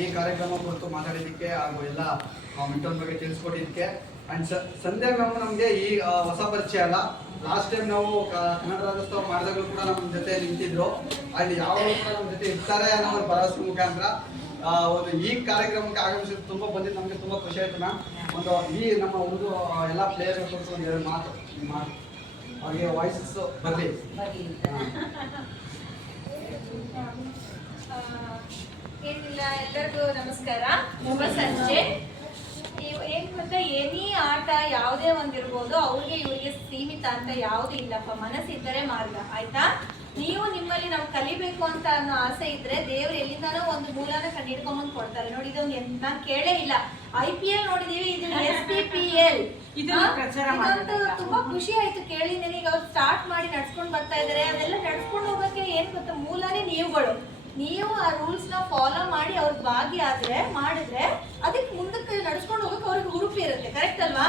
ಈ ಕಾರ್ಯಕ್ರಮ ಕುರಿತು ಮಾತಾಡಿದ್ದಕ್ಕೆ ಹಾಗೂ ಎಲ್ಲ ಮಿಂಟೋನ್ ಬಗ್ಗೆ ತಿಳಿಸ್ಕೊಟ್ಟಿದ್ದಕ್ಕೆ ಅಂಡ್ ಸಂಧ್ಯಾ ಮ್ಯಾಮ್ ನಮಗೆ ಈ ಹೊಸ ಪರಿಚಯ ಅಲ್ಲ. ಲಾಸ್ಟ್ ಟೈಮ್ ನಾವು ಕನ್ನಡ ರಾಜ್ಯೋತ್ಸವ ಮಾಡಿದಾಗಲೂ ಕೂಡ ನಮ್ಮ ಜೊತೆ ನಿಂತಿದ್ರು. ಅಲ್ಲಿ ಯಾವಾಗ ಕೂಡ ನಮ್ಮ ಜೊತೆ ಇರ್ತಾರೆ ಅನ್ನೋ ಒಂದು ಭರವಸೆ ಮುಖಾಂತರ ಒಂದು ಈ ಕಾರ್ಯಕ್ರಮಕ್ಕೆ ಆಗಮಿಸಿದ್ದು ತುಂಬ ಬಂದಿದ್ದು ನಮಗೆ ತುಂಬ ಖುಷಿ ಆಯಿತು ಮ್ಯಾಮ್. ಒಂದು ಈ ನಮ್ಮ ಒಂದು ಎಲ್ಲ ಪ್ಲೇಯರ್ ಕುರಿತು ಒಂದು ಎರಡು ಮಾತು ಅವ್ರಿಗೆ ವಾಯ್ಸಸ್ ಬರಲಿ. ಏನಿಲ್ಲ, ಎಲ್ಲರಿಗೂ ನಮಸ್ಕಾರ. ಶುಭ ಸಂಜೆ. ಏನ್ ಗೊತ್ತಾ, ಎನಿ ಆಟ ಯಾವುದೇ ಒಂದಿರ್ಬೋದು, ಅವ್ರಿಗೆ ಇವರಿಗೆ ಸೀಮಿತ ಅಂತ ಯಾವುದು ಇಲ್ಲಪ್ಪ. ಮನಸ್ಸಿದ್ದರೆ ಮಾರ್ಗ, ಆಯ್ತಾ? ನೀವು ನಿಮ್ಮಲ್ಲಿ ನಾವು ಕಲಿಬೇಕು ಅಂತ ಅನ್ನೋ ಆಸೆ ಇದ್ರೆ ದೇವ್ರು ಎಲ್ಲಿಂದಾನೋ ಒಂದು ಮೂಲನ ಕಂಡಿಡ್ಕೊಂಬಂದು ಕೊಡ್ತಾರೆ. ನೋಡಿ, ಇದೊಂದು ನಾನು ಕೇಳೇ ಇಲ್ಲ. IPL ನೋಡಿದೀವಿ, ಇದು SPPL. ಇದಂತೂ ತುಂಬಾ ಖುಷಿ ಆಯ್ತು ಕೇಳಿ. ನನಗೆ ಅವ್ರು ಸ್ಟಾರ್ಟ್ ಮಾಡಿ ನಡ್ಸ್ಕೊಂಡು ಬರ್ತಾ ಇದಾರೆ. ಅದೆಲ್ಲ ನಡ್ಸ್ಕೊಂಡು ಹೋಗಕ್ಕೆ ಏನ್ ಗೊತ್ತಾ, ಮೂಲನೇ ನೀವುಗಳು. ನೀವು ಆ ರೂಲ್ಸ್ ನ ಫಾಲೋ ಮಾಡಿ ಅವ್ರಿಗೆ ಭಾಗಿಯಾದ್ರೆ ಮಾಡಿದ್ರೆ ಅದಕ್ಕೆ ಮುಂದಕ್ಕೆ ನಡ್ಸ್ಕೊಂಡು ಹೋಗಕ್ಕೆ ಅವ್ರಿಗೆ ಹುರುಪು ಇರುತ್ತೆ. ಕರೆಕ್ಟ್ ಅಲ್ವಾ?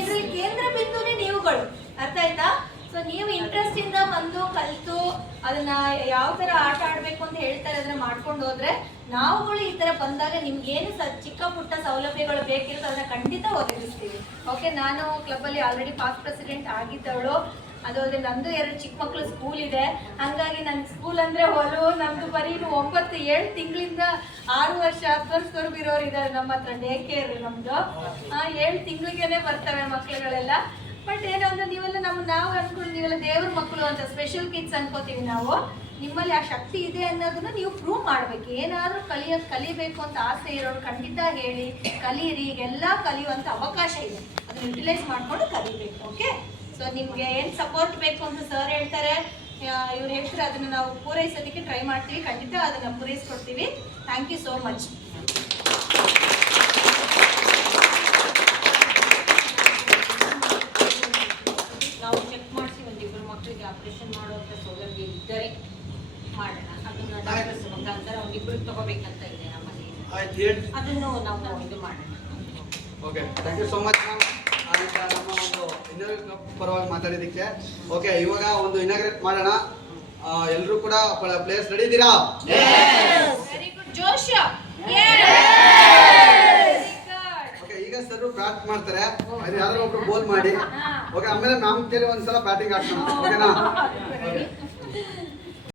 ಇದ್ರಲ್ಲಿ ಕೇಂದ್ರ ಬಿಂದುನೇ ನೀವುಗಳು. ಅರ್ಥ ಆಯ್ತಾ? ಸೊ ನೀವು ಇಂಟ್ರೆಸ್ಟ್ ಇಂದ ಬಂದು ಕಲಿತು ಅದನ್ನ ಯಾವ ತರ ಆಟ ಆಡ್ಬೇಕು ಅಂತ ಹೇಳ್ತಾರೆ ಅದನ್ನ ಮಾಡ್ಕೊಂಡು ಹೋದ್ರೆ ನಾವುಗಳು ಈ ತರ ಬಂದಾಗ ನಿಮ್ಗೇನು ಚಿಕ್ಕ ಪುಟ್ಟ ಸೌಲಭ್ಯಗಳು ಬೇಕಿರುತ್ತೆ ಅದನ್ನ ಖಂಡಿತ ಒದಗಿಸ್ತೀವಿ. ಓಕೆ, ನಾನು ಕ್ಲಬ್ ಅಲ್ಲಿ ಆಲ್ರೆಡಿ ಪಾಸ್ಟ್ ಪ್ರೆಸಿಡೆಂಟ್ ಆಗಿದ್ದವಳು. ಅದು ಅಲ್ಲದೆ ನಂದು 2 ಚಿಕ್ಕ ಮಕ್ಳು ಸ್ಕೂಲ್ ಇದೆ. ಹಂಗಾಗಿ ನನ್ ಸ್ಕೂಲ್ ಅಂದ್ರೆ ಹೊಲು. ನಮ್ದು ಬರೀ 9-7 ತಿಂಗಳಿಂದ 6 ವರ್ಷ 10 ವರ್ಷದವರೆಗೂ ಇರೋರು ಇದ್ದಾರೆ ನಮ್ಮ ಹತ್ರ. ಡೇ ಕೇರ್ ನಮ್ದು 7 ತಿಂಗಳಿಗೆನೆ ಬರ್ತವೆ ಮಕ್ಳುಗಳೆಲ್ಲ. ಬಟ್ ಏನಂದ್ರೆ ನೀವೆಲ್ಲ ನಾವು ಅನ್ಕೊಂಡು ನೀವೆಲ್ಲ ದೇವ್ರ ಮಕ್ಕಳು ಅಂತ ಸ್ಪೆಷಲ್ ಕಿಡ್ಸ್ ಅನ್ಕೋತೀವಿ ನಾವು. ನಿಮ್ಮಲ್ಲಿ ಆ ಶಕ್ತಿ ಇದೆ ಅನ್ನೋದನ್ನ ನೀವು ಪ್ರೂವ್ ಮಾಡ್ಬೇಕು. ಏನಾದ್ರೂ ಕಲಿಬೇಕು ಅಂತ ಆಸೆ ಇರೋರು ಖಂಡಿತ ಹೇಳಿ ಕಲೀರಿ. ಎಲ್ಲ ಕಲಿಯುವಂತ ಅವಕಾಶ ಇದೆ, ಅದನ್ನ ಯುಟಿಲೈಸ್ ಮಾಡ್ಕೊಂಡು ಕಲಿಬೇಕು. ಓಕೆ, ಸೊ ನಿಮ್ಗೆ ಏನ್ ಸಪೋರ್ಟ್ ಬೇಕು ಅಂತ ಸರ್ ಹೇಳ್ತಾರೆ, ಇವ್ರು ಹೇಳ್ತಾರೆ, ಅದನ್ನ ನಾವು ಪೂರೈಸೋದಕ್ಕೆ ಟ್ರೈ ಮಾಡ್ತೀವಿ. ಖಂಡಿತ ಅದನ್ನ ಪೂರೈಸ್ಕೊಡ್ತೀವಿ. Thank you so much. ನಾವು ಚೆಕ್ ಮಾಡಿಸಿ ಒಂದಿಬ್ಬರು ಮಕ್ಕಳಿಗೆ ಆಪರೇಷನ್ ಮಾಡುವಂತ ಸೌಲಭ್ಯ ಇದ್ದರೆ ಮಾಡೋಣ. ಅದನ್ನ ಡಾಕ್ಟರ್ಸ್ ಮುಖಾಂತರ ಒಂದಿಬ್ಬರಿಗೆ ತಗೋಬೇಕಂತ ಇದೆ ನಮ್ಮಲ್ಲಿ. ಅದನ್ನು ನಾವು ಇದು ಮಾಡೋಣ. Okay, thank you so much ma'am. ನಮ್ಮ ಒಂದು ಇನಾಗ್ರೇಟ್ ಪರವಾಗಿ ಮಾತಾಡಿದ್ದಕ್ಕೆ. ಓಕೆ, ಇವಾಗ ಒಂದು ಇನಾಗ್ರೇಟ್ ಮಾಡೋಣ. ಎಲ್ಲರೂ ಕೂಡ ಪ್ಲೇಯರ್ಸ್ ರೆಡಿ ಇದ್ದೀರಾ? ವೆರಿ ಗುಡ್, ಜೋಶ್. ಓಕೆ, ಈಗ ಸರ್ ಬ್ಯಾಟ್ ಮಾಡ್ತಾರೆ. ಅದು ಯಾರೋ ಒಬ್ರು ಬೋಲ್ ಮಾಡಿ. ಓಕೆ, ಆಮೇಲೆ ನಮ್ಮ ಕೈಲಿ ಒಂದ್ಸಲ ಬ್ಯಾಟಿಂಗ್ ಆಡ್ಸೋಣ. ಓಕೆನಾ?